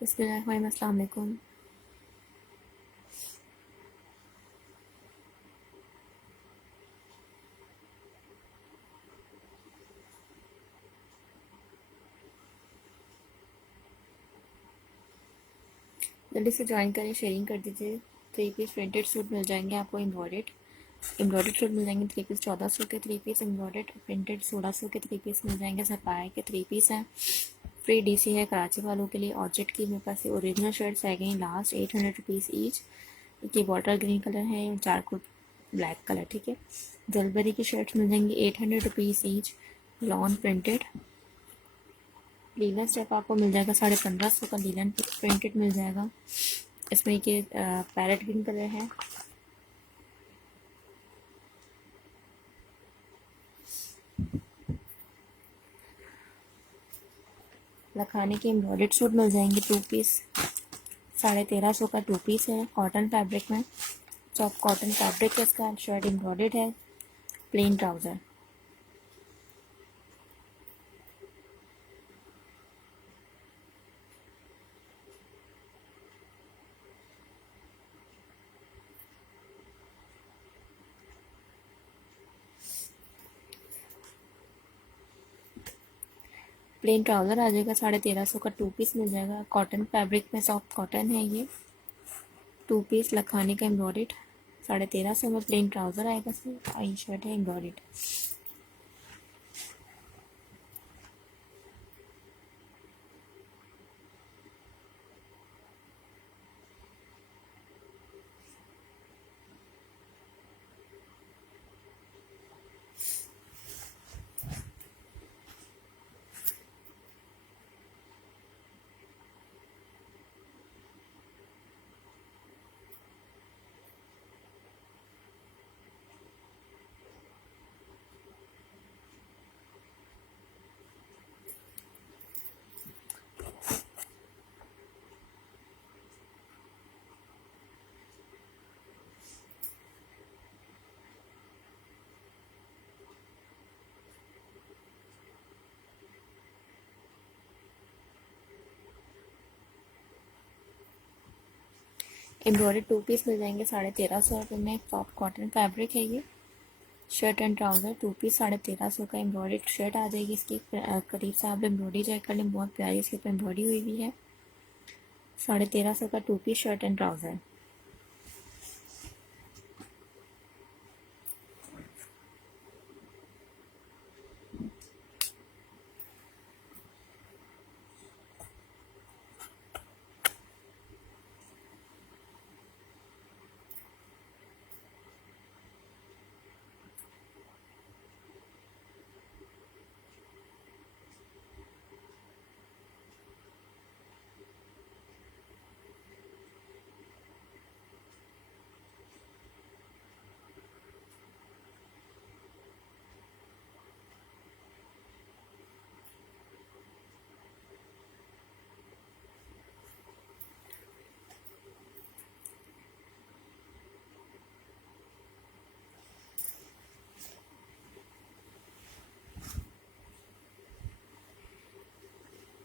बिस्मिल्लाहिर्रहमानिर्रहीम। अस्सलाम वालेकुम। जल्दी से ज्वाइन करें, शेयरिंग कर दीजिए। 3 पीस प्रिंटेड सूट मिल जाएंगे आपको। एम्ब्रॉयडेड सूट मिल जाएंगे। 3 पीस 1400 के, 3 पीस एम्ब्रॉयडेड प्रिंटेड 1600 के 3 पीस मिल जाएंगे। सपाया के 3 पीस हैं। फ्री डीसी है कराची वालों के लिए। ऑर्जेट की मेरे पास ओरिजिनल शर्ट्स आ गई लास्ट 800 रुपीज़ ईच। ये वाटर ग्रीन कलर है, चारकोल ब्लैक कलर। ठीक है, जलबरी की शर्ट्स मिल जाएंगी 800 रुपीज़ ईच, लॉन प्रिंटेड। लीलन स्टेप आपको मिल जाएगा 1550 का। लीलन प्रिंटेड मिल जाएगा। इसमें ये पैरेट ग्रीन कलर है। लखानी के एम्ब्रॉयडेड सूट मिल जाएंगे 2 पीस 1350 का। 2 पीस है, कॉटन फैब्रिक में। सॉफ्ट कॉटन फैब्रिक है इसका। शर्ट एम्ब्रॉयडेड है, प्लेन ट्राउज़र। प्लेन ट्राउज़र आ जाएगा 1350 का। 2 पीस मिल जाएगा, कॉटन फैब्रिक में, सॉफ्ट कॉटन है ये। 2 पीस लखानी का एम्ब्रॉयडेड 1350 में। प्लेन ट्राउज़र आएगा इसमें। आई शर्ट है एम्ब्रॉयडेड। एम्ब्रॉयडेड 2 पीस मिल जाएंगे 1350 में। सॉफ्ट कॉटन फैब्रिक है ये। शर्ट एंड ट्राउज़र 2 पीस 1350 का। एम्ब्रॉयडेड शर्ट आ जाएगी इसकी। करीब से आप एम्ब्रॉयडरी चेक कर लें, बहुत प्यारी इसके ऊपर एम्ब्रॉयडरी हुई हुई है। 1350 का 2 piece shirt and trouser.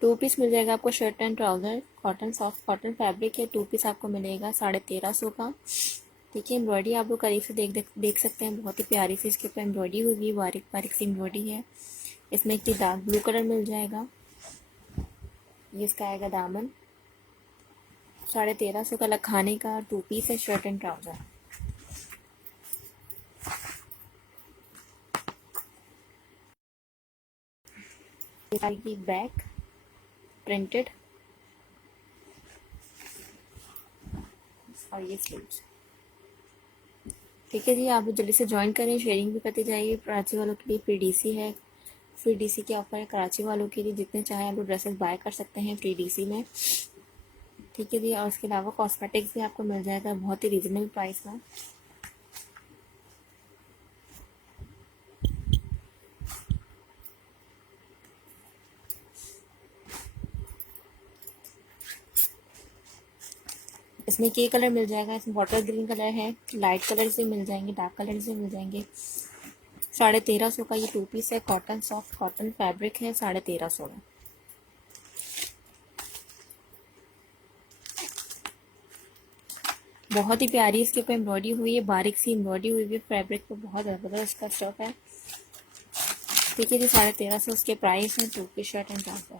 Two piece मिल जाएगा आपको shirt and trouser. Cotton, soft cotton fabric है। 2 पीस आपको मिलेगा 1350 का। देखिए एम्ब्रॉयडरी आप लोग करीब से देख सकते हैं, बहुत ही प्यारी सी इसके ऊपर एम्ब्रॉयडरी हुई है। बारीक बारीक सी एम्ब्रॉयडरी है। इसमें एक डार्क ब्लू कलर मिल जाएगा। ये इसका आएगा दामन। 1350 का लखाने का 2 पीस है, शर्ट एंड ट्राउज़र। आएगी बैक प्रिंटेड और ये स्लीव्स। ठीक है जी, आप जल्दी से ज्वाइन करें, शेयरिंग भी करते जाइए। कराची वालों के लिए फ्री डीसी है। फ्री डीसी के ऑफर है कराची वालों के लिए। जितने चाहें आप लोग ड्रेसेस बाय कर सकते हैं फ्री डीसी में। ठीक है जी, और उसके अलावा कॉस्मेटिक्स भी आपको मिल जाएगा बहुत ही रीजनेबल प्राइस में। इसमें के कलर मिल जाएगा। इसमें वाटर ग्रीन कलर है, लाइट कलर से मिल जाएंगे, डार्क कलर से मिल जाएंगे। 1350 का ये 2 पीस है। कॉटन, सॉफ्ट कॉटन फैब्रिक है। 1350 में बहुत ही प्यारी इसके ऊपर एम्ब्रॉयडरी हुई है, बारीक सी एम्ब्रॉयडरी हुई है फैब्रिक पे, बहुत ज़बरदस्त इसका स्टफ है। ठीक है जी, 1350 इसके प्राइस है। 2 piece shirt and trouser.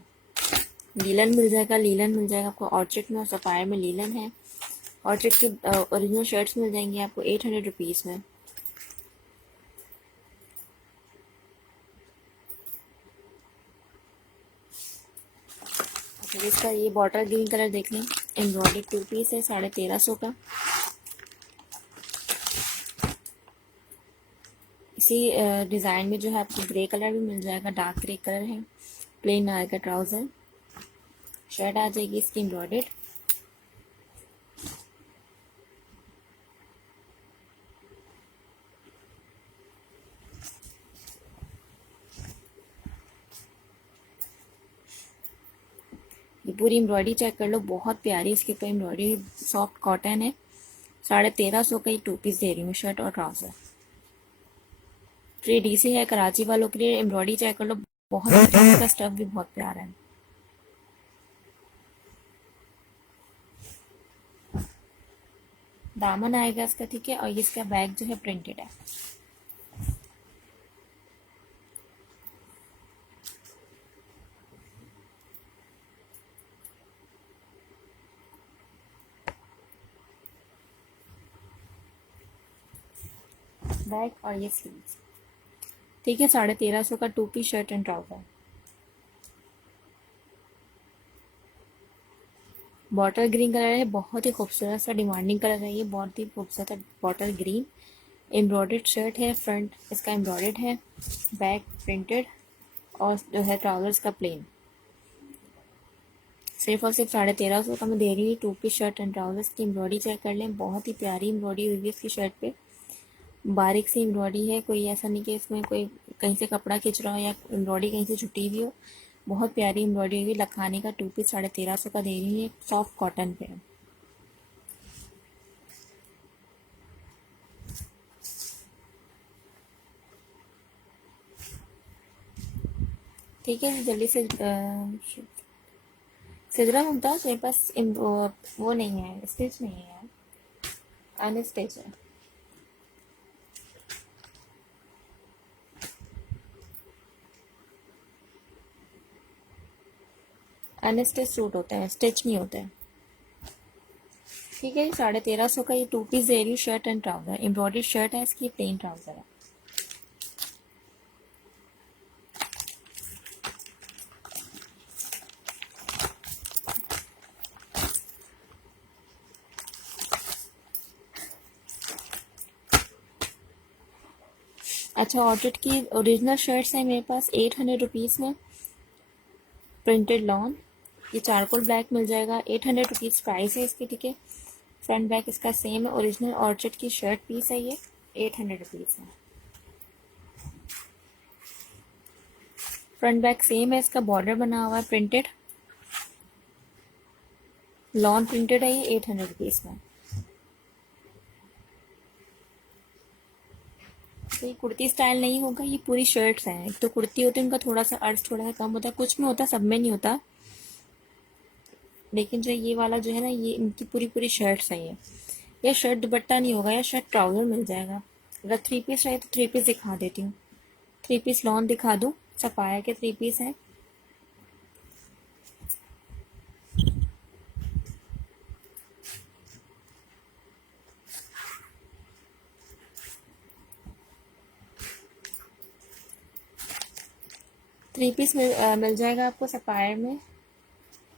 Linen मिल जाएगा, लीलन मिल जाएगा आपको ऑर्चिड में और सफायर में लीलन है। ऑर्चिड की ओरिजिनल शर्ट्स मिल जाएंगी आपको 800 रुपीज़ में। अच्छा, इसका ये बॉटल ग्रीन कलर देख लें, एम्ब्रॉयडरी 2 पीस है, 1350 का। इसी डिज़ाइन में जो है आपको ग्रे कलर भी मिल जाएगा, डार्क ग्रे कलर है। प्लेन आएगा ट्राउज़र, शर्ट आ जाएगी इसकी एम्ब्रॉयडर्ड। ये पूरी एम्ब्रॉयडरी चेक कर लो, बहुत प्यारी इसके ऊपर एम्ब्रॉयडरी, सॉफ्ट कॉटन है। 1350 का ये 2 पीस दे रही हूँ, शर्ट और ट्राउज़र। 3DC है, कराची वालों के लिए। एम्ब्रॉयडरी चेक कर लो, बहुत इसका स्टफ भी बहुत प्यारा है। दामन आएगा इसका, ठीक है। और ये इसका बैग जो है प्रिंटेड है। बैग और ये स्लीव्स, ठीक है। 1350 का 2 piece shirt and trouser. Bottle green colour है, बहुत ही खूबसूरत सा डिमांडिंग कलर है ये, बहुत ही खूबसूरत है बॉटल ग्रीन। एम्ब्रॉयडर्ड शर्ट है, फ्रंट इसका एम्ब्रॉयडर्ड है, बैक प्रिंटेड और जो है ट्राउजर्स का प्लेन। सिर्फ और सिर्फ 1350 का मैं दे रही हूँ 2 पीस शर्ट एंड ट्राउजर्स की। एम्ब्रॉयडरी चेक कर लें, बहुत ही प्यारी एम्ब्रॉयडरी हुई है इसकी शर्ट पे, बारीक सी एम्ब्रॉयडरी है। कोई ऐसा नहीं कि इसमें कोई कहीं से कपड़ा खिंच रहा हो या एम्ब्रॉयडरी कहीं से छुटी हुई हो। बहुत प्यारी एम्ब्रॉयडरी हुई। लखानी का 2 पीस 1350 का दे रही है, सॉफ्ट कॉटन पे। ठीक है, जल्दी से सिजरा मुमताज, मेरे पास वो नहीं है, स्टिच नहीं है यार, अनस्टिच है। अनस्टिच सूट होता है, स्टिच नहीं होता है। ठीक है, 1350 का ये 2 पीस दे रही हूँ, shirt and trouser. Embroidery shirt है इसकी, प्लेन ट्राउजर है। अच्छा, ऑर्चिड की ओरिजिनल शर्ट्स हैं मेरे पास 800 रुपीज़ में, प्रिंटेड लॉन। ये चारकोल ब्लैक मिल जाएगा, 800 रुपीज़ प्राइस है इसकी, ठीक है। फ्रंट बैक इसका सेम है, ओरिजिनल ऑर्चिड की शर्ट पीस है ये, 800 रुपीज़ है। फ्रंट बैक सेम है, इसका बॉर्डर बना हुआ है प्रिंटेड, लॉन प्रिंटेड है ये, 800 रुपीज़ में। तो ये कुर्ती स्टाइल नहीं होगा, ये पूरी शर्ट्स हैं। एक तो कुर्ती होती है उनका थोड़ा सा अर्ज थोड़ा सा कम होता है, कुछ में होता है, सब में नहीं होता। लेकिन जो ये वाला जो है ना, ये इनकी पूरी पूरी शर्ट्स हैं ये शर्ट दुपट्टा नहीं होगा, या शर्ट ट्राउजर मिल जाएगा। अगर 3 पीस रहे तो 3 पीस दिखा देती हूँ। 3 पीस लॉन दिखा दूँ, सफाया के 3 पीस हैं। थ्री पीस मिल जाएगा आपको सफायर में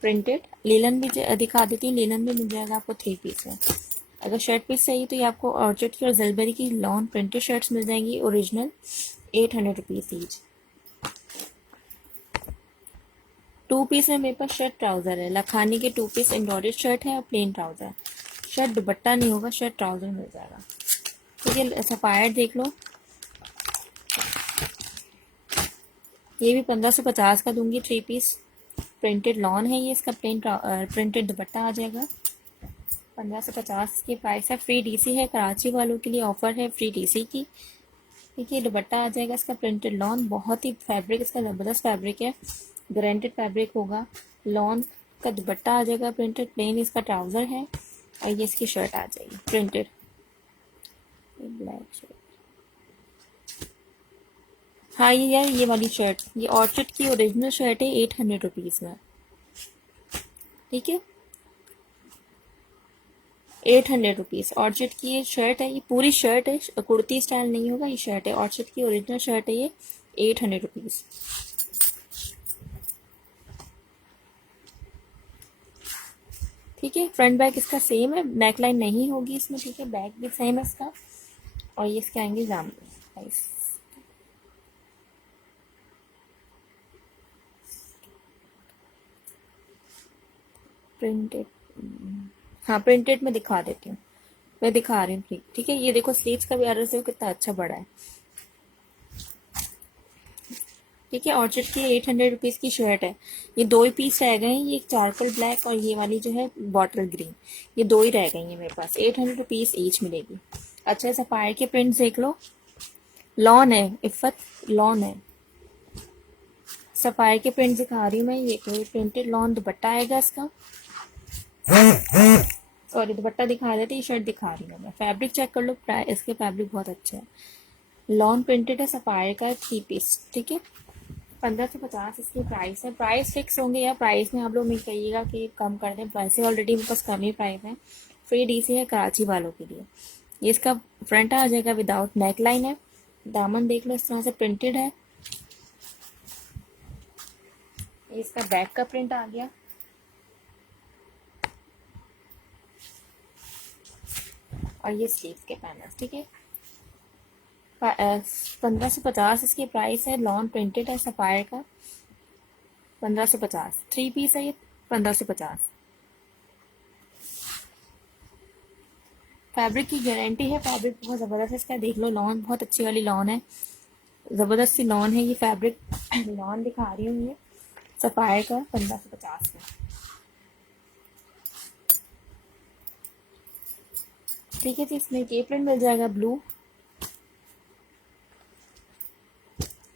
प्रिंटेड। लीलन भी दिखा देती हूँ, लीलन भी मिल जाएगा आपको 3 पीस में। अगर शर्ट पीस चाहिए तो ये आपको ऑर्चिड की और जलबेरी की लॉन प्रिंटेड शर्ट्स मिल जाएंगी, ओरिजिनल, 800 रुपीज़ ईच। 2 पीस में मेरे पास शर्ट ट्राउज़र है, लखानी के 2 पीस एम्ब्रॉयडर्ड शर्ट है और प्लेन ट्राउज़र। शर्ट दुपट्टा नहीं होगा, शर्ट ट्राउज़र मिल जाएगा। ठीक है, सफायर देख लो, ये भी 1550 का दूंगी। 3 पीस प्रिंटेड लॉन है ये, इसका प्रिंटेड दुपट्टा आ जाएगा। 1550 की प्राइस है। फ्री डीसी है, कराची वालों के लिए ऑफर है फ्री डीसी की। ठीक है, दुपट्टा आ जाएगा इसका प्रिंटेड लॉन, बहुत ही फैब्रिक इसका ज़बरदस्त फैब्रिक है, गारंटेड फैब्रिक होगा। लॉन का दुपट्टा आ जाएगा प्रिंटेड, प्लेन इसका ट्राउज़र है। और ये इसकी शर्ट आ जाएगी प्रिंटेड, ब्लैक शर्ट। हाँ ये यार ये वाली शर्ट, ये ऑर्चिड की ओरिजिनल शर्ट है, 800 रुपीज़ में। ठीक है, 800 रुपीज़ ऑर्चिड की ये शर्ट है, ये पूरी शर्ट है, कुर्ती स्टाइल नहीं होगा, ये शर्ट है ऑर्चिड की ओरिजिनल शर्ट है ये, 800 रुपीज़। ठीक है, फ्रंट बैक इसका सेम है, नेक लाइन नहीं होगी इसमें। ठीक है, बैक भी सेम है इसका। और ये इसके आएंगे जाम प्राइस, प्रिंटेड। हाँ प्रिंटेड में दिखा देती हूँ, मैं दिखा रही हूँ। ठीक है, ये देखो स्लीव्स का भी अर्ज है कितना अच्छा बड़ा है। ठीक है, ऑर्चिड की 800 रुपीज़ की शर्ट है। ये दो ही पीस रह गए हैं, ये एक चारकोल ब्लैक और ये वाली जो है बॉटल ग्रीन, ये दो ही रह गई हैं मेरे पास। 800 रुपीज़ ईच मिलेगी। अच्छा सफायर के प्रिंट्स देख लो, लॉन है इफ़त, लॉन है। सफायर के प्रिंट दिखा रही हूँ मैं, ये कोई प्रिंटेड लॉन दुपट्टा आएगा इसका। सॉरी दुपट्टा दिखा देते, शर्ट दिखा रही हूँ मैं। फैब्रिक चेक कर लो, इसके फैब्रिक बहुत अच्छा है। लॉन प्रिंटेड है, सफायर का 3 पीस। ठीक है, 1550 इसकी प्राइस है। प्राइस फिक्स होंगे या प्राइस में आप लोग नहीं कहिएगा कि कम कर दें, पैसे ऑलरेडी मेरे पास कम ही प्राइस है। फ्री डीसी है कराची वालों के लिए। ये इसका फ्रंट आ जाएगा विदाउट नेक लाइन है। दामन देख लो इस तरह से प्रिंटेड है। ये इसका बैक का प्रिंट आ गया। और ये स्लीव के पैनल्स। ठीक है, 1550 इसकी प्राइस है। लॉन प्रिंटेड है सफायर का, 1550। 3 पीस है ये, 1550। फैब्रिक की गारंटी है, फैब्रिक बहुत ज़बरदस्त है इसका। देख लो लॉन बहुत अच्छी वाली लॉन है, ज़बरदस्त सी लॉन है ये। फैब्रिक लॉन दिखा रही हूँ, ये सफायर का 1550 में। ठीक है जी, इसमें के प्रिंट मिल जाएगा ब्लू।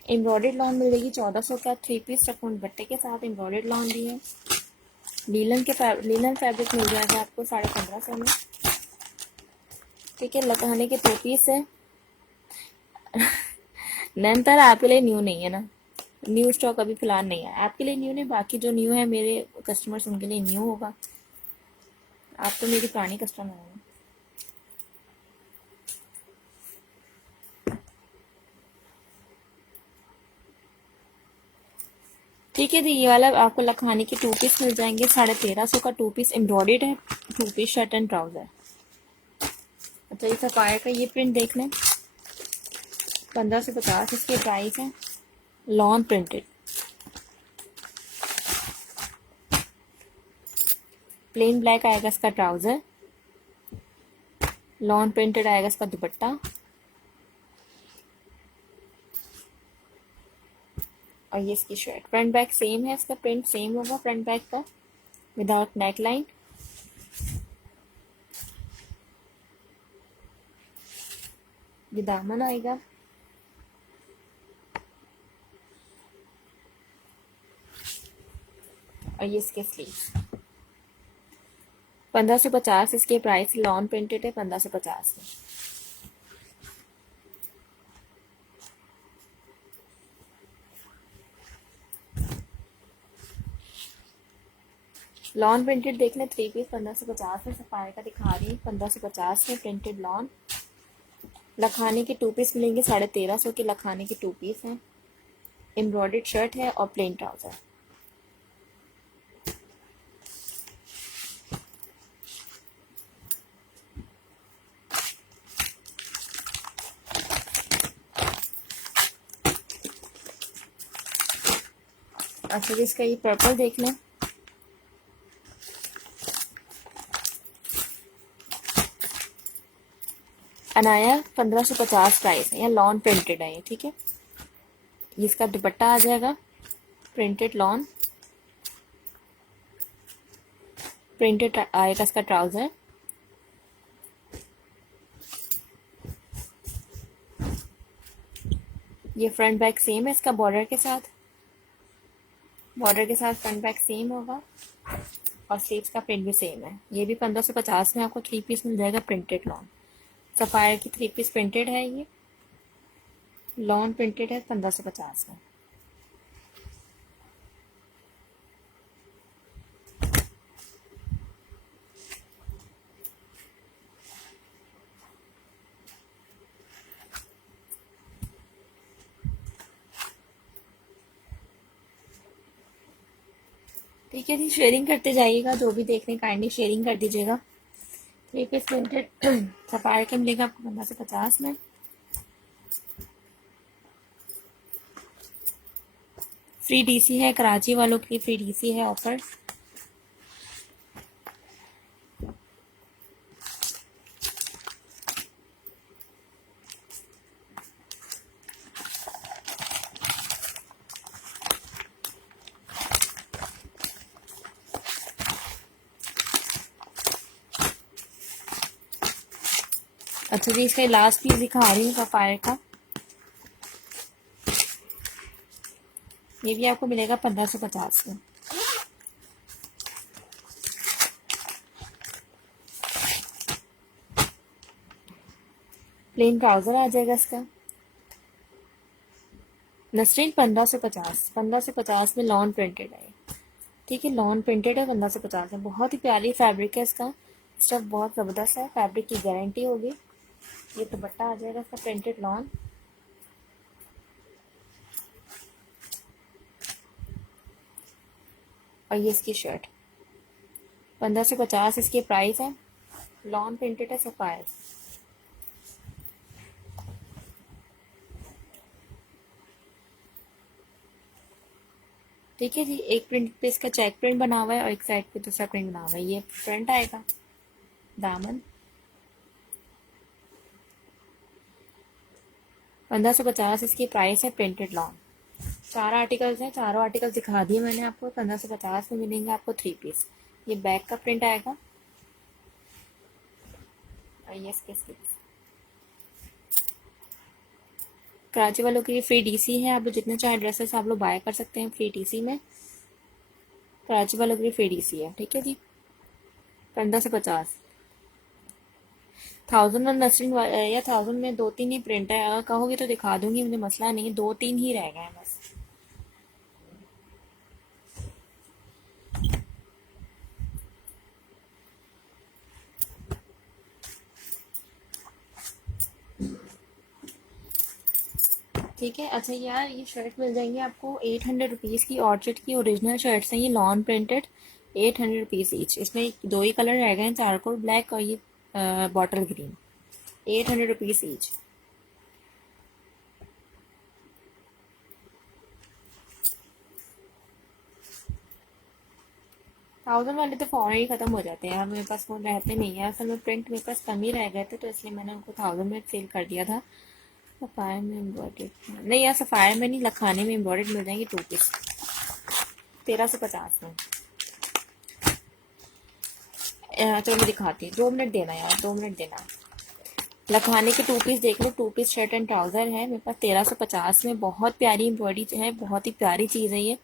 एम्ब्रॉयडर्ड लॉन मिल जाएगी 1400 का, 3 पीस रकून बट्टे के साथ एम्ब्रॉयडर्ड लॉन भी है। लीलन फैब्रिक मिल जाएगा आपको 1550 में। ठीक है, लखाने के 2 पीस है। नैनतार आपके लिए न्यू नहीं है ना, न्यू स्टॉक अभी फिलहाल नहीं है। आपके लिए न्यू नहीं, बाकी जो न्यू है मेरे कस्टमर्स उनके लिए न्यू होगा। आप तो मेरी पुरानी कस्टमर हैं। ठीक है जी, ये वाला आपको लखानी के 2 पीस मिल जाएंगे 1350 का। 2 पीस एम्ब्रॉयडर्ड है, 2 पीस शर्ट एंड ट्राउजर। अच्छा ये सफायर का ये प्रिंट देख लें, 1550 इसके प्राइस है। लॉन प्रिंटेड, प्लेन ब्लैक आएगा इसका ट्राउजर, लॉन प्रिंटेड आएगा इसका दुपट्टा। और ये इसकी शर्ट। फ्रंट बैक सेम है, इसका प्रिंट सेम होगा फ्रंट बैक का, विदाउट नेक लाइन। ये दामन आएगा। और ये इसके स्लीव्स। 1550 इसके प्राइस। लॉन प्रिंटेड है 1550 में। लॉन प्रिंटेड देख लें, 3 पीस 1550 में। सफायर का दिखा रही है 1550 में, प्रिंटेड लॉन। लखाने के 2 पीस मिलेंगे 1350 के। लखाने के 2 पीस हैं। एम्ब्रॉयडर्ड शर्ट है और प्लेन ट्राउजर। अच्छा जी, इसका ये पर्पल देख लें, अनाया 1550 प्राइस है। या लॉन प्रिंटेड है ये। ठीक है, ये इसका दुपट्टा आ जाएगा, प्रिंटेड लॉन। प्रिंटेड आएगा इसका ट्राउजर। ये फ्रंट बैक सेम है इसका, बॉर्डर के साथ। बॉर्डर के साथ फ्रंट बैक सेम होगा। और स्लीव्स का प्रिंट भी सेम है। ये भी 1550 में आपको 3 पीस मिल जाएगा प्रिंटेड लॉन। सफायर की 3 पीस प्रिंटेड है, ये लॉन प्रिंटेड है 1550 में। ठीक है जी, शेयरिंग करते जाइएगा, जो भी देख रहे हैं काइंडली शेयरिंग कर दीजिएगा। 3 पीस प्रिंटेड सफायर का मिलेगा आपको 1550 में। फ्री डीसी है, कराची वालों के लिए फ्री डीसी है ऑफर। अच्छा जी, इसका लास्ट पीस दिखा रही हूँ सफायर का। ये भी आपको मिलेगा 1550 में। प्लेन ट्राउजर आ जाएगा इसका। नसरीन 1550 में लॉन प्रिंटेड है। ठीक है, लॉन प्रिंटेड है, 1550 में। बहुत ही प्यारी फैब्रिक है इसका, स्टफ बहुत ज़बरदस्त है, फैब्रिक की गारंटी होगी। ये दुपट्टा आ जाएगा इसका प्रिंटेड लॉन। और ये इसकी शर्ट 1550 इसकी प्राइस है। लॉन प्रिंटेड है सफायर। ठीक है जी, एक प्रिंट पे इसका चेक प्रिंट बना हुआ है और एक साइड पे दूसरा प्रिंट बना हुआ है। ये फ्रंट आएगा, दामन 1550 इसकी प्राइस है प्रिंटेड लॉन। 4 आर्टिकल्स हैं, चारों आर्टिकल्स दिखा दिए मैंने आपको। 1550 में मिलेंगे आपको 3 पीस। ये बैक का प्रिंट आएगा और ये इसके स्लीव्स। कराची वालों के लिए फ्री डीसी है, आप लोग जितने चाहे ड्रेसेस आप लोग बाय कर सकते हैं फ्री डीसी में। कराची वालों के लिए फ्री डीसी है। ठीक है जी, 1550। 1000 और नसरीन या 1000 में 2-3 ही प्रिंट है। अगर कहोगे तो दिखा दूंगी, मुझे मसला नहीं है, 2-3 ही रह गए हैं बस। ठीक है। अच्छा यार, ये शर्ट मिल जाएंगी आपको 800 रुपीज़ की। ऑर्चिड की ओरिजिनल शर्ट्स हैं ये, लॉन प्रिंटेड, 800 रुपीज़ ईच। इसमें 2 ही कलर रह गए हैं, चारकोल ब्लैक और ये bottle green. 800 rupees each. Thousand वाले तो फौरन ही ख़त्म हो जाते हैं यार, मेरे पास वो रहते नहीं है असल में। प्रिंट मेरे पास कम ही रह गए थे, तो इसलिए मैंने उनको 1000 में सेल कर दिया था। सफ़ायर में एम्ब्रॉयडेड नहीं यार, सफ़ायर में नहीं, लखाने में एम्ब्रॉयडेड मिल जाएंगे 2 पीस 1350 में। चलो मैं दिखाती हूँ, 2 मिनट देना यार, 2 मिनट देना। लखाने के 2 पीस देख लो, 2 पीस शर्ट एंड ट्राउज़र है मेरे पास 1350 में। बहुत प्यारी एम्ब्रॉयडरी है, बहुत ही प्यारी चीज़ है ये।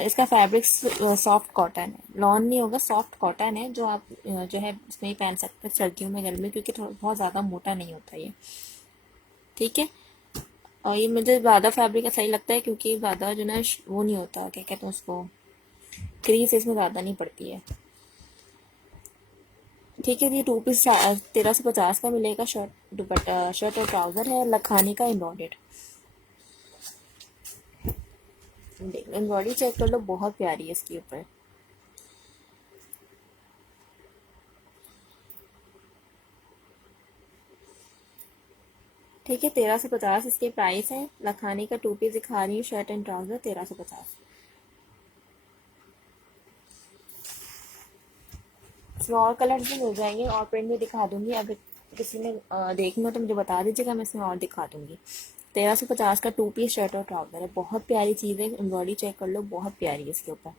इसका फैब्रिक सॉफ्ट कॉटन है, लॉन नहीं होगा, सॉफ्ट कॉटन है, जो आप जो है इसमें ही पहन सकते हैं सर्दियों में, गर्मी में, क्योंकि बहुत ज़्यादा मोटा नहीं होता ये। ठीक है। और ये मुझे ज़्यादा फैब्रिक सही लगता है, क्योंकि ज़्यादा जो ना वो नहीं होता, क्या कहते हैं उसको, क्रीज इसमें ज़्यादा नहीं पड़ती है। ठीक है, ये 2 पीस 1350 का मिलेगा। शर्ट दुपट्टा, शर्ट और ट्राउज़र है, लखानी का एम्ब्रॉयडेड। एम्ब्रॉयडरी चेक कर लो, बहुत प्यारी है इसके ऊपर। ठीक है, 1350 इसके प्राइस है। लखानी का 2 पीस दिखा रही हूँ, शर्ट एंड ट्राउज़र 1350। इसमें और कलर्स भी मिल जाएंगे और प्रिंट भी दिखा दूंगी। अगर किसी ने देखना हो तो मुझे बता दीजिएगा, मैं इसमें और दिखा दूंगी। 1350 का 2 पीस शर्ट और ट्राउज़र है, बहुत प्यारी चीज़ है। एम्ब्रॉयडरी चेक कर लो, बहुत प्यारी है इसके ऊपर।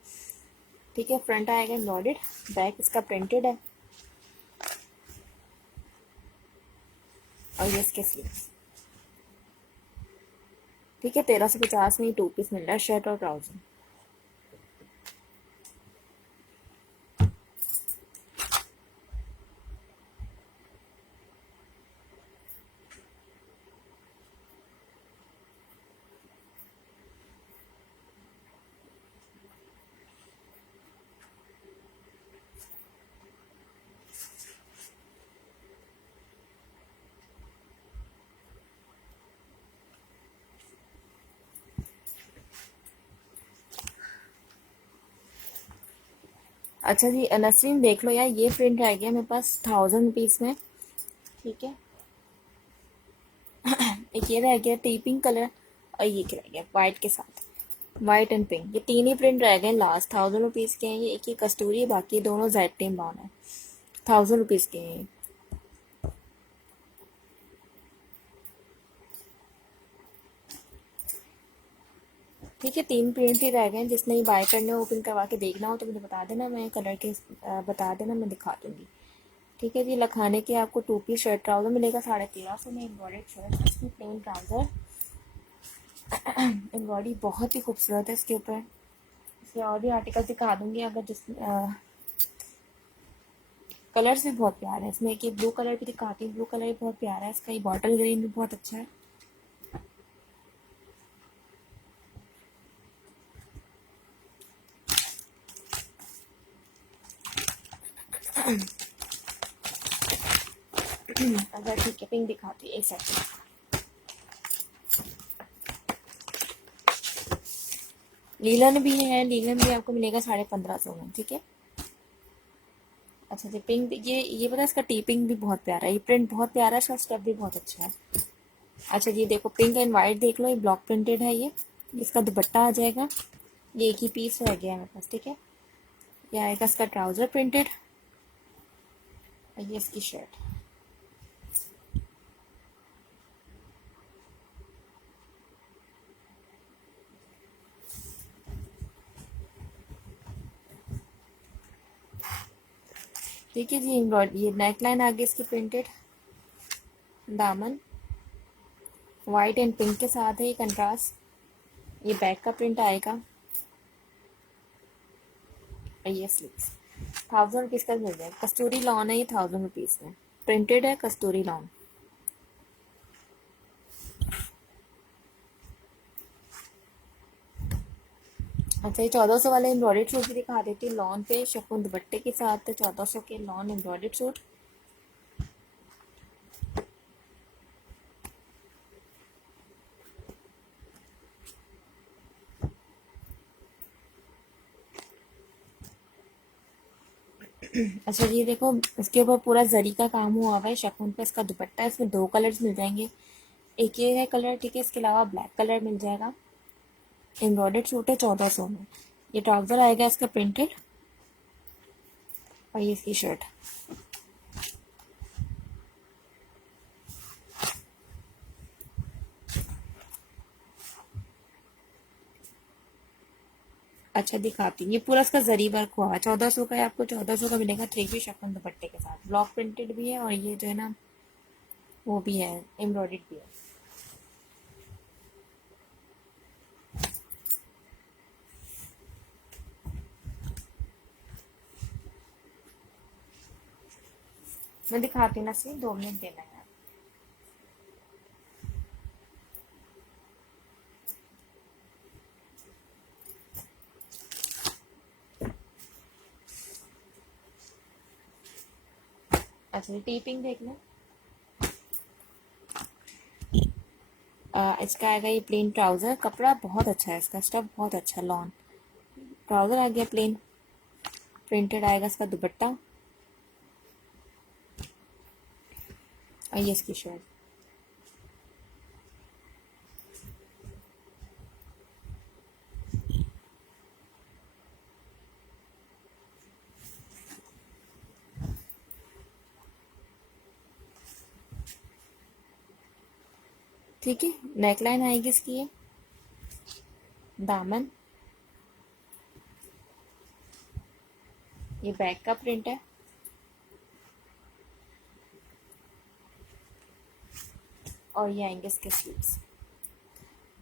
ठीक है, फ्रंट आएगा एम्ब्रॉयडेड, बैक इसका प्रिंटेड है और ये इसके स्लीव्स। ठीक है, 1350 में ही 2 पीस मिल रहा है, शर्ट और ट्राउज़र। अच्छा जी नसरीन देख लो यार, ये प्रिंट रह गया मेरे पास 1000 रुपीज़ में। ठीक है, एक ये रह गया टी पिंक कलर, और ये क्या रह गया वाइट के साथ, वाइट एंड पिंक। ये तीन ही प्रिंट रह गए लास्ट, 1000 रुपीज़ के हैं ये। एक ही कस्तूरी है, बाकी दोनों जेड टीम लॉन है, 1000 रुपीज़ के हैं ये। ठीक है, तीन प्रिंट ही रह गए हैं। जिसने ही बाय करने हो, ओपन करवा के देखना हो तो मुझे बता देना, मैं कलर के बता देना, मैं दिखा दूंगी। ठीक है जी, लखाने के आपको 2 पीस शर्ट ट्राउज़र मिलेगा 1350 में, एम्ब्रॉयडर्ड शर्ट, इसकी प्लेन ट्राउज़र। एम्ब्रॉयडरी बहुत ही खूबसूरत है इसके ऊपर। इसके और भी आर्टिकल दिखा दूंगी, अगर जिस कलर्स भी बहुत प्यारे हैं इसमें। एक ये ब्लू कलर भी दिखाती हूँ, ब्लू कलर भी बहुत प्यारा है इसका। ये बॉटल ग्रीन भी बहुत अच्छा है। अगर ठीक है, पिंक दिखाती है एक सेकंड। लीलन भी है, लीलन भी आपको मिलेगा 1550 में। ठीक है, अच्छा जी पिंक, ये पता है इसका टी पिंक भी बहुत प्यारा है, ये प्रिंट बहुत प्यारा है, इसका स्टेप भी बहुत अच्छा है। अच्छा जी देखो, पिंक एंड वाइट देख लो, ये ब्लॉक प्रिंटेड है ये। इसका दुपट्टा आ जाएगा, ये एक ही पीस रह गया है मेरे पास। ठीक है, ये आएगा इसका ट्राउजर प्रिंटेड, और ये इसकी शर्ट। ठीक है जी, ये नेक लाइन आ गई इसकी प्रिंटेड, दामन वाइट एंड पिंक के साथ है ये कंट्रास्ट। ये बैक का प्रिंट आएगा, और ये स्लीव्स। 1000 रुपीज़ का मिल जाएगा। कस्तूरी लॉन है ये, 1000 रुपीज़ में प्रिंटेड है, कस्तूरी लॉन। अच्छा, ये 1400 वाले एम्ब्रॉयडर्ड सूट भी दिखा देती हूँ, लॉन पे शिफॉन दुपट्टे के साथ 1400 के लॉन एम्ब्रॉयडर्ड सूट। अच्छा जी देखो, इसके ऊपर पूरा जरी का काम हुआ हुआ है शिफॉन पे। इसका दुपट्टा है, इसमें 2 कलर्स मिल जाएंगे। एक ये है कलर, ठीक है, इसके अलावा ब्लैक कलर मिल जाएगा। एम्ब्रॉयडर्ड सूट है 1400 में। ये ट्राउजर आएगा इसका प्रिंटेड, और ये इसकी शर्ट। अच्छा दिखाती हूँ, ये पूरा इसका जरी वर्क हुआ है, 1400 का है। आपको 1400 का मिलेगा 3 पीस शिफॉन दुपट्टे के साथ। ब्लॉक प्रिंटेड भी है, और ये जो है ना वो भी है, एम्ब्रॉयडर्ड भी है। मैं दिखाती हूँ ना, सिर्फ 2 मिनट देना है। अच्छा, टीपिंग देख लो। इसका आएगा ये प्लेन ट्राउजर, कपड़ा बहुत अच्छा है इसका, स्टफ बहुत अच्छा, लॉन ट्राउजर आ गया प्लेन। प्रिंटेड आएगा इसका दुपट्टा, और ये इसकी शर्ट। ठीक है, नेकलाइन आएगी इसकी ये, दामन, ये बैक का प्रिंट है, और ये आएंगे इसके स्लीव्स।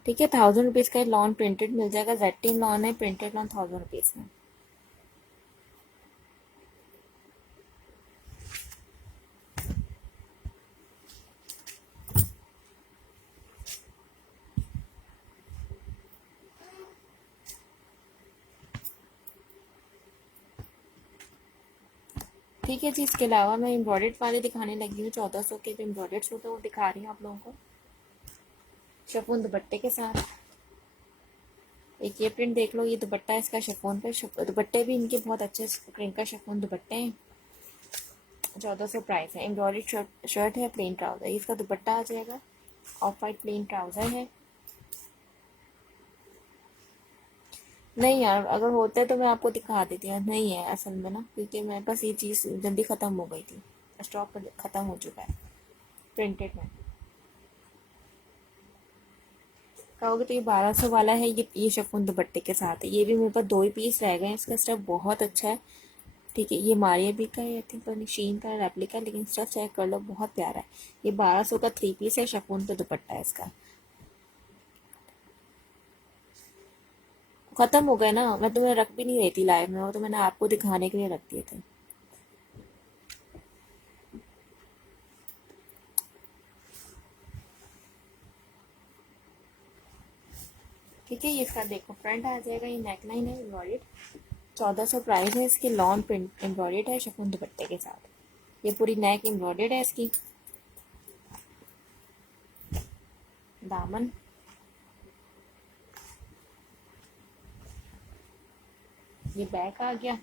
ठीक है, 1000 रुपीज़ का लॉन प्रिंटेड मिल जाएगा, जेड लॉन है, प्रिंटेड लॉन 1000 रुपीज़ में। ठीक है जी, इसके अलावा मैं एम्ब्रॉयडर्ड वाले दिखाने लगी हूँ। 1400 के जो एम्ब्रॉयडर्ड सूट है वो दिखा रही हूँ आप लोगों को, शिफॉन दुपट्टे के साथ। एक ये प्रिंट देख लो, ये दुपट्टा है इसका शिफॉन पे। दुपट्टे भी इनके बहुत अच्छे क्रिंका शिफॉन दुपट्टे हैं। 1400 प्राइस है। एम्ब्रॉयडरी शर्ट है, प्लेन ट्राउजर। इसका दुपट्टा आ जाएगा, ऑफ वाइट प्लेन ट्राउजर है। नहीं यार, अगर होता है तो मैं आपको दिखा देती हूँ, नहीं है असल में ना, क्योंकि मेरे पास ये चीज़ जल्दी ख़त्म हो गई थी, स्टॉक ख़त्म हो चुका है प्रिंटेड में। कहोगे तो ये 1200 वाला है, ये शिफॉन दुपट्टे के साथ है। ये भी मेरे पास 2 ही पीस रह गए हैं। इसका स्टफ बहुत अच्छा है, ठीक है। ये मारिया भी का है, आई थिंक शीन का रेप्लिका, लेकिन स्टफ चेक कर लो, बहुत प्यारा है। ये 1200 का 3 पीस है, शिफॉन पे दुपट्टा है इसका। खत्म हो गए ना, मैं तुम्हें रख भी नहीं रही थी लाइव में, वो तो मैंने आपको दिखाने के लिए रख दिए थे। ठीक है, ये इसका देखो फ्रंट आ जाएगा, ये नेकलाइन है एम्ब्रॉयड। 1400 प्राइस है इसके। लॉन प्रिंट एम्ब्रॉयड है शिफॉन दुपट्टे के साथ। ये पूरी नेक एम्ब्रॉयड है इसकी। दामन, ये बैक आ गया,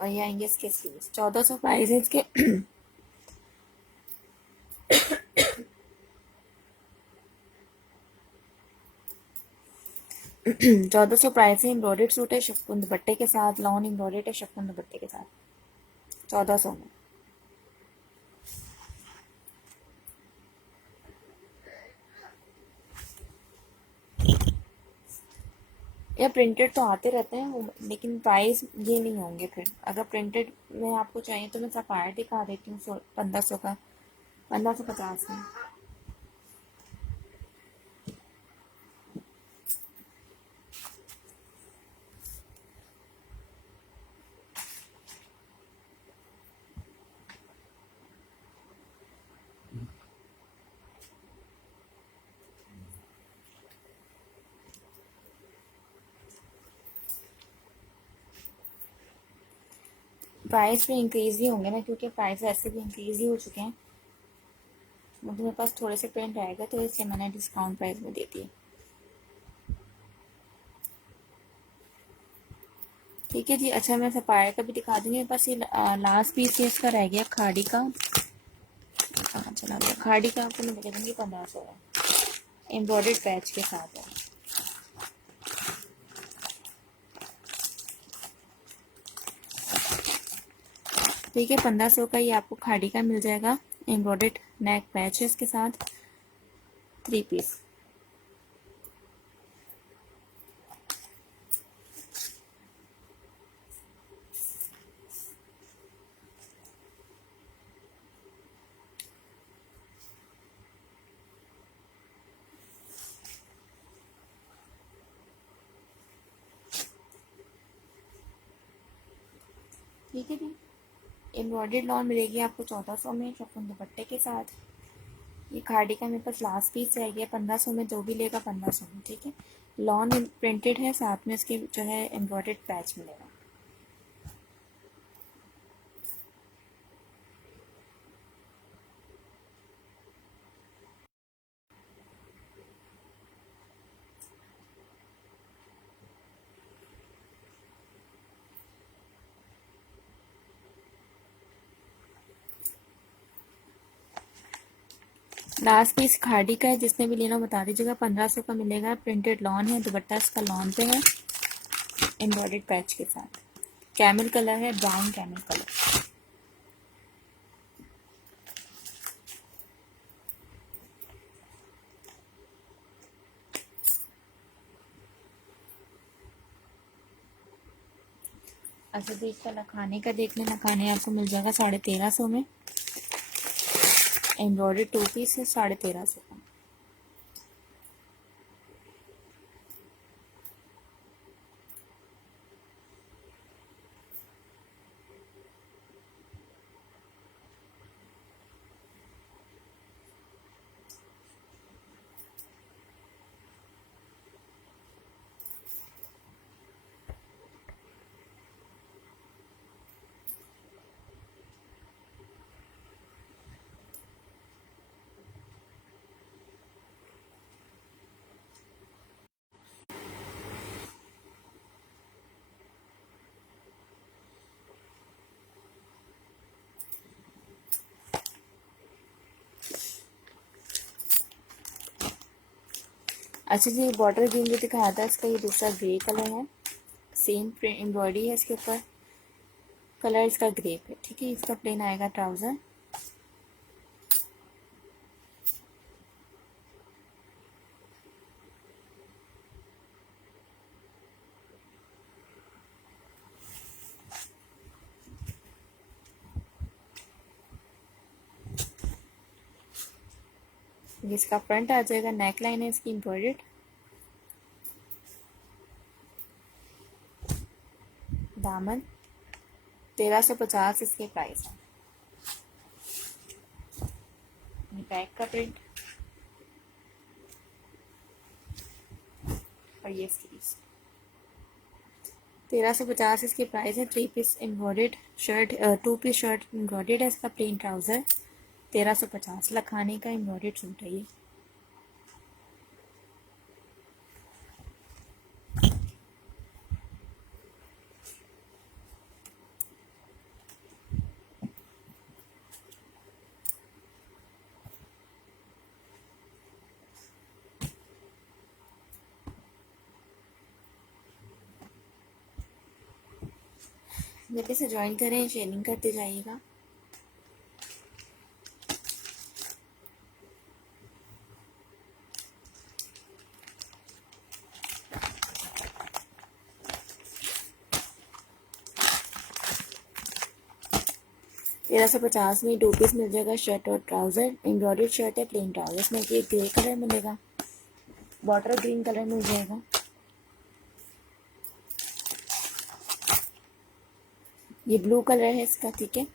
और ये आएंगे इसके स्लीव्स। 1400 प्राइस है इसके। 1400 प्राइस है। एम्ब्रॉयडर्ड सूट है शिफॉन दुपट्टे के साथ, लॉन एम्ब्रॉयडर्ड है शिफॉन दुपट्टे के साथ, 1400 में। या प्रिंटेड तो आते रहते हैं लेकिन प्राइस ये नहीं होंगे फिर। अगर प्रिंटेड में आपको चाहिए तो मैं सफायर दिखा देती हूँ, 1500 का, 1550 में। प्राइस भी इंक्रीज ही होंगे ना, क्योंकि प्राइस ऐसे भी इंक्रीज ही हो चुके हैं। मुझे मेरे पास थोड़े से प्रिंट आएगा तो इसलिए मैंने डिस्काउंट प्राइस में दे दिए। ठीक है जी। अच्छा, मैं सफायर का भी दिखा दूंगी। मेरे पास ये लास्ट पीस ये इसका रह गया, खाड़ी का। कहाँ चला गया खाड़ी का? आपको मैं दे दूंगी 1500 का, एम्ब्रॉयडर्ड पैच के साथ है। ठीक है, 1500 का ये आपको खाड़ी का मिल जाएगा। एम्ब्रॉयडर्ड नेक पैच है इसके साथ, 3 पीस। ठीक है जी। एम्ब्रॉयडर्ड लॉन मिलेगी आपको 1400 में शिफॉन दुपट्टे के साथ। ये खाड़ी का मेरे पास लास्ट पीस रह गया, 1500 में। जो भी लेगा 1500 में, ठीक है। लॉन प्रिंटेड है, साथ में इसके जो है एम्ब्रॉयडर्ड पैच मिलेगा। लास्ट पीस खाड़ी का है, जिसने भी लेना बता दीजिएगा। 1500 का मिलेगा। प्रिंटेड लॉन है, दुपट्टा इसका लॉन पे है, एम्ब्रॉयडर्ड पैच के साथ। कैमल कलर है, ब्राउन कैमल कलर। अच्छा जी, इसका लखाने का देख लें। लखाने आपको मिल जाएगा 1350 में। एम्ब्रॉयडर्ड 2 पीस है, 1350 का। अच्छा जी, बॉर्डर ग्रीन जो दिखाया था इसका ये दूसरा ग्रे कलर है, सेम एम्ब्रॉयडरी है इसके ऊपर, कलर इसका ग्रेप है। ठीक है, इसका प्लेन आएगा ट्राउज़र। इसका फ्रंट आ जाएगा, नेक लाइन है इसकी एम्ब्रॉयडर्ड। दामन 1350 इसके प्राइस है। बैक का प्रिंट और ये स्लीव्स 1350 इसके प्राइस है। 3 piece embroidered shirt, 2 piece shirt embroidered है इसका, प्लेन ट्राउज़र 1350। लखानी का एम्ब्रॉयडर्ड सूट है ये। जल्दी से ज्वाइन करें, शेयरिंग करते जाइएगा। तेरह सौ पचास में 2 पीस मिल जाएगा, शर्ट और ट्राउज़र। एम्ब्रॉयडर्ड शर्ट है, प्लेन ट्राउज़र। इसमें ये ग्रे कलर मिलेगा, बॉर्डर ग्रीन कलर मिल जाएगा। ये ब्लू कलर है इसका। ठीक है,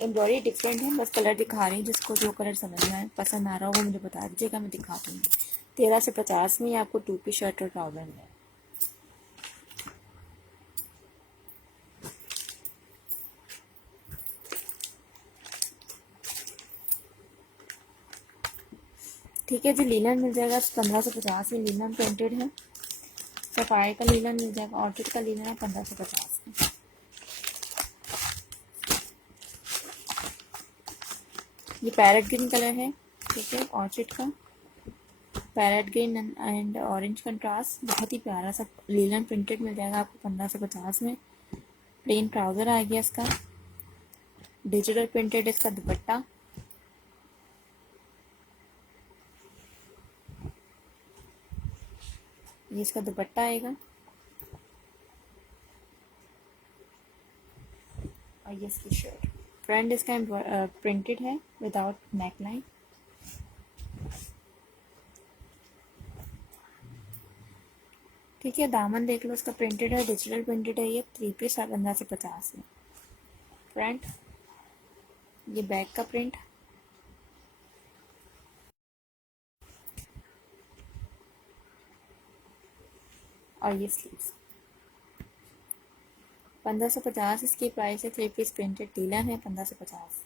एम्ब्रॉयडरी डिफरेंट है, बस कलर दिखा रही हूँ। जिसको जो कलर समझ में आए, पसंद आ रहा हो वो मुझे बता दीजिएगा, मैं दिखा दूँगी। 1350 में आपको 2 पीस शर्ट और ट्राउज़र मिलेगा। ठीक है जी, लीलन मिल जाएगा 1550 में। लीलन प्रिंटेड है, सफाई का लीलन मिल जाएगा, ऑर्चिड का लीलन है 1550 में। ये पैरेट ग्रीन कलर है। ठीक है, ऑर्चिड का parrot green and orange contrast, बहुत ही प्यारा सा लीलन प्रिंटेड मिल जाएगा आपको 1550 में। प्लेन ट्राउज़र आ गया इसका, डिजिटल प्रिंटेड इसका दुपट्टा। ये इसका दुपट्टा आएगा और ये इसकी शर्ट। फ्रंट इसका प्रिंटेड है विदाउट नेक लाइन। ठीक है, दामन देख लो, इसका प्रिंटेड है, डिजिटल प्रिंटेड है। ये 3 पीस 1550 में। फ्रंट, ये बैक का प्रिंट, और ये स्लीव्स 1550 इसकी प्राइस है। 3 पीस प्रिंटेड लीलन है 1550।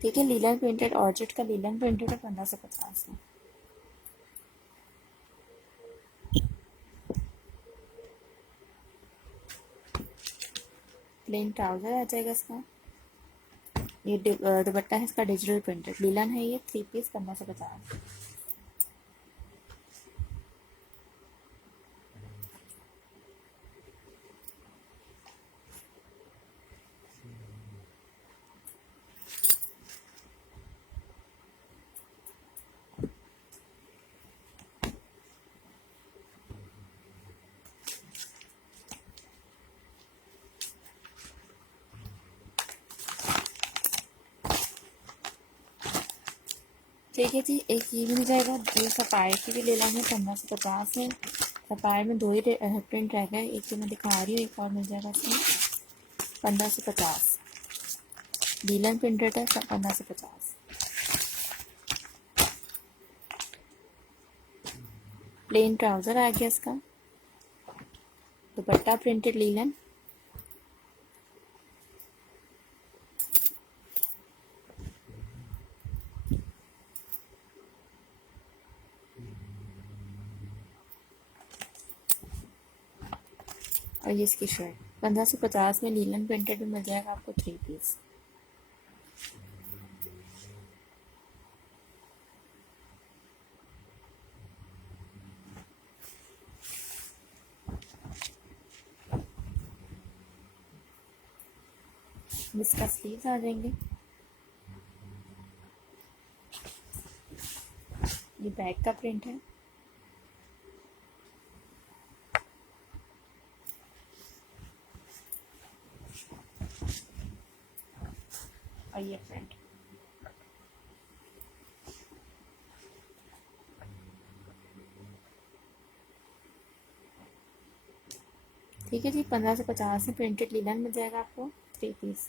ठीक है, लीलन प्रिंटेड, ऑर्चिड का लीलन प्रिंटेड है 1550 में। प्लेन ट्राउजर आ जाएगा इसका। ये दुपट्टा है इसका, डिजिटल प्रिंटेड लीलन है। ये 3 पीस 1550। ठीक है जी, एक ये मिल जाएगा। ये सफाई की भी ले लेंगे 1550 में। सफायर में दो ही प्रिंट रह गए, एक तो मैं दिखा रही हूँ, एक और मिल जाएगा इसमें 1550। लीलन प्रिंटेड है, 1550। प्लेन ट्राउजर आ गया इसका, दुपट्टा प्रिंटेड लीलन, और ये इसकी शर्ट 1550 में लीलन प्रिंटेड में मिल जाएगा आपको 3 पीस। इसका स्लीव्स आ जाएंगे, ये बैक का प्रिंट है, और ये फ्रंट। ठीक है जी, 1550 में प्रिंटेड लीलन मिल जाएगा आपको 3 पीस।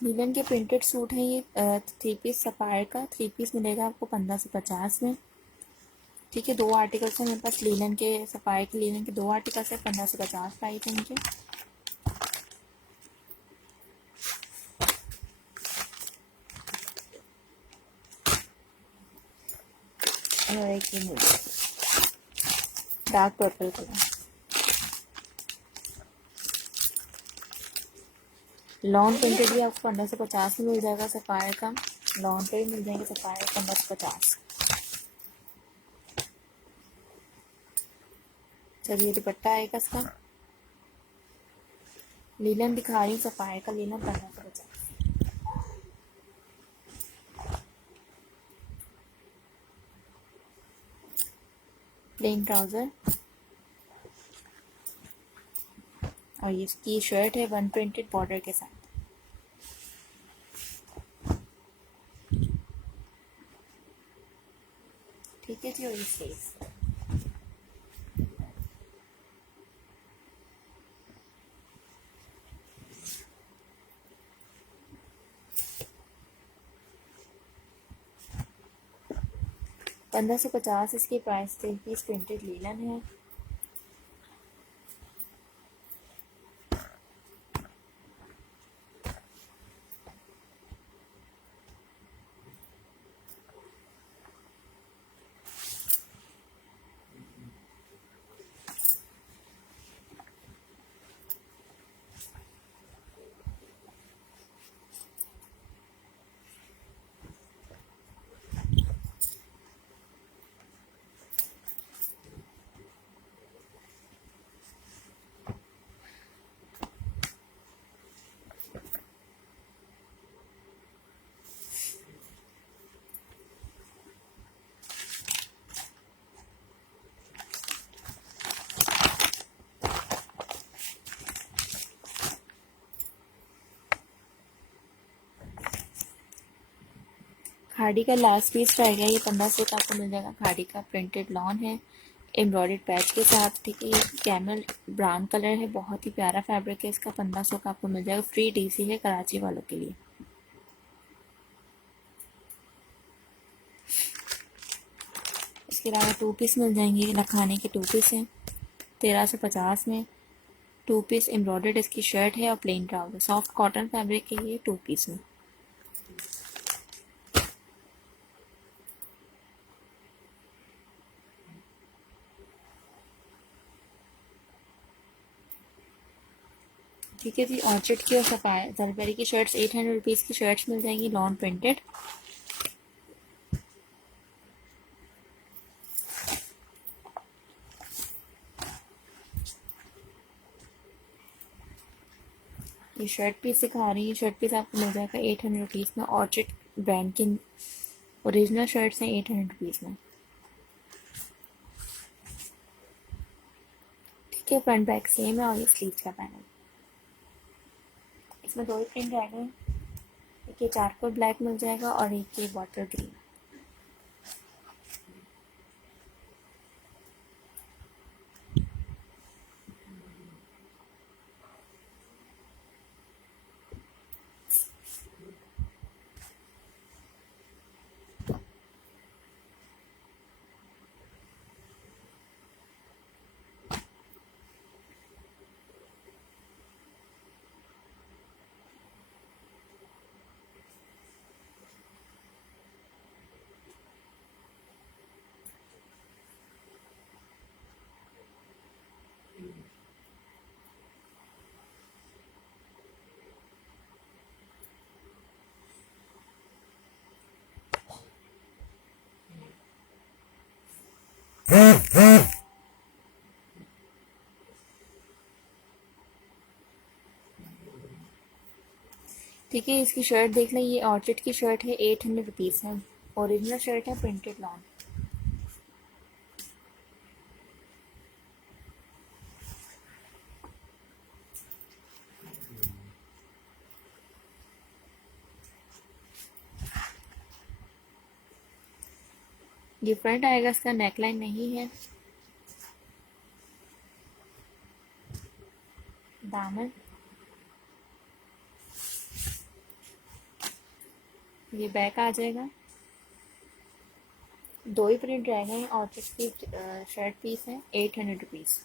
लीलन के प्रिंटेड सूट हैं ये, 3 पीस सफायर का 3 पीस मिलेगा आपको 1550 में। ठीक है, 2 आर्टिकल्स हैं मेरे पास लीलन के, सफायर के लीलन के 2 आर्टिकल्स है, 1550 प्राइस है इनके। और एक ये मुझे dark purple colour, lawn printed भी आपको 1550 में मिल जाएगा सफायर का, लॉन पे भी मिल जाएंगे सफायर 1550। चलिए दुपट्टा आएगा इसका, लीलन दिखा रही हूँ, सफायर का लीलन 1550। प्लेन ट्राउजर, और ये इसकी शर्ट है 1 प्रिंटेड बॉर्डर के साथ। ठीक है जी, और ये स्लीव्स। पंद्रह सौ पचास इसकी प्राइस, 3 पीस प्रिंटेड लीलन है। खाड़ी का लास्ट पीस रहेगा, ये 1500 का आपको मिल जाएगा। खाड़ी का प्रिंटेड लॉन है एम्ब्रॉयडर्ड पैच के साथ, ठीक है। ये कैमल ब्राउन कलर है, बहुत ही प्यारा फैब्रिक है इसका। 1500 का आपको मिल जाएगा। फ्री डीसी है कराची वालों के लिए। इसके अलावा 2 पीस मिल जाएंगे, लखाने के 2 पीस हैं 1350 में। 2 पीस एम्ब्रॉयडर्ड इसकी शर्ट है और plane trouser. Soft cotton fabric है ये 2 पीस में। ठीक है जी। ऑर्चिड की और सफाया जलबेरी की शर्ट्स 800 रुपीज़ की शर्ट्स मिल जाएंगी, लॉन प्रिंटेड। ये शर्ट पीस दिखा रही है, शर्ट पीस आपको मिल जाएगा 800 रुपीज़ में। ऑर्चिड ब्रांड की ओरिजिनल शर्ट्स हैं 800 रुपीज़ में। ठीक है। फ्रंट बैक सेम है और ये स्लीव्स का पैनल। इसमें 2 ही प्रिंट रह गए, एक ये चारकोल ब्लैक मिल जाएगा और एक ये वाटर ग्रीन। ठीक है। इसकी शर्ट देख लें, ये ऑर्चिड की शर्ट है 800 रुपीज़ है। ओरिजिनल शर्ट है प्रिंटेड लॉन। ये फ्रंट आएगा, इसका नेकलाइन नहीं है। दामन ये बैक आ जाएगा। 2 ही प्रिंट रह गए हैं। ऑर्चिड की शर्ट पीस है 800 रुपीज़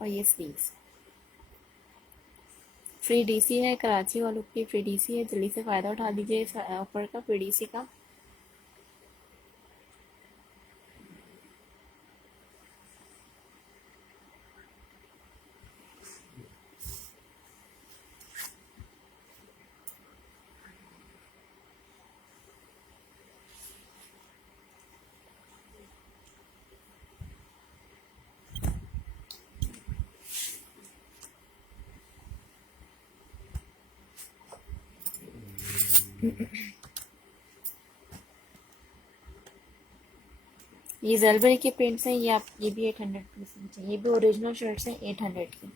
और ये स्लीव्स। फ्री डीसी है कराची वालों की, फ्री डीसी है, जल्दी से फ़ायदा उठा दीजिए इस ऑफर का, फ्री डीसी का। ये जलबरी के प्रिंट्स हैं, ये आप ये भी 800 रुपीज़ में। ये भी ओरिजिनल शर्ट्स हैं 800 की।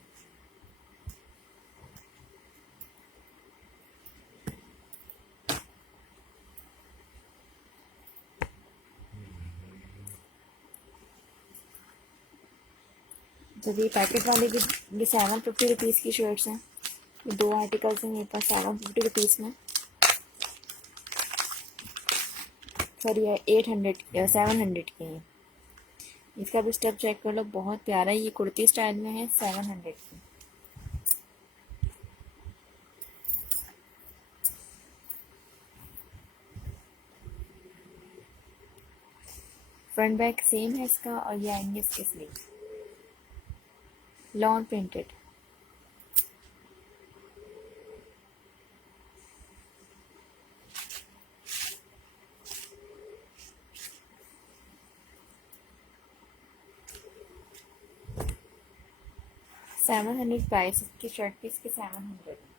जब ये पैकेट वाले भी ये 750 रुपीज़ की शर्ट्स हैं। ये 2 आर्टिकल्स हैं मेरे पास 750 रुपीज़ में। सॉरी 800 700 के हैं। इसका भी स्टेप चेक कर लो, बहुत प्यारा है। ये कुर्ती स्टाइल में है 700 की। फ्रंट बैक सेम है इसका और ये आएंगे इसके स्लीव लॉन प्रिंटेड। $700 प्राइस इसकी शर्ट पीस के 700।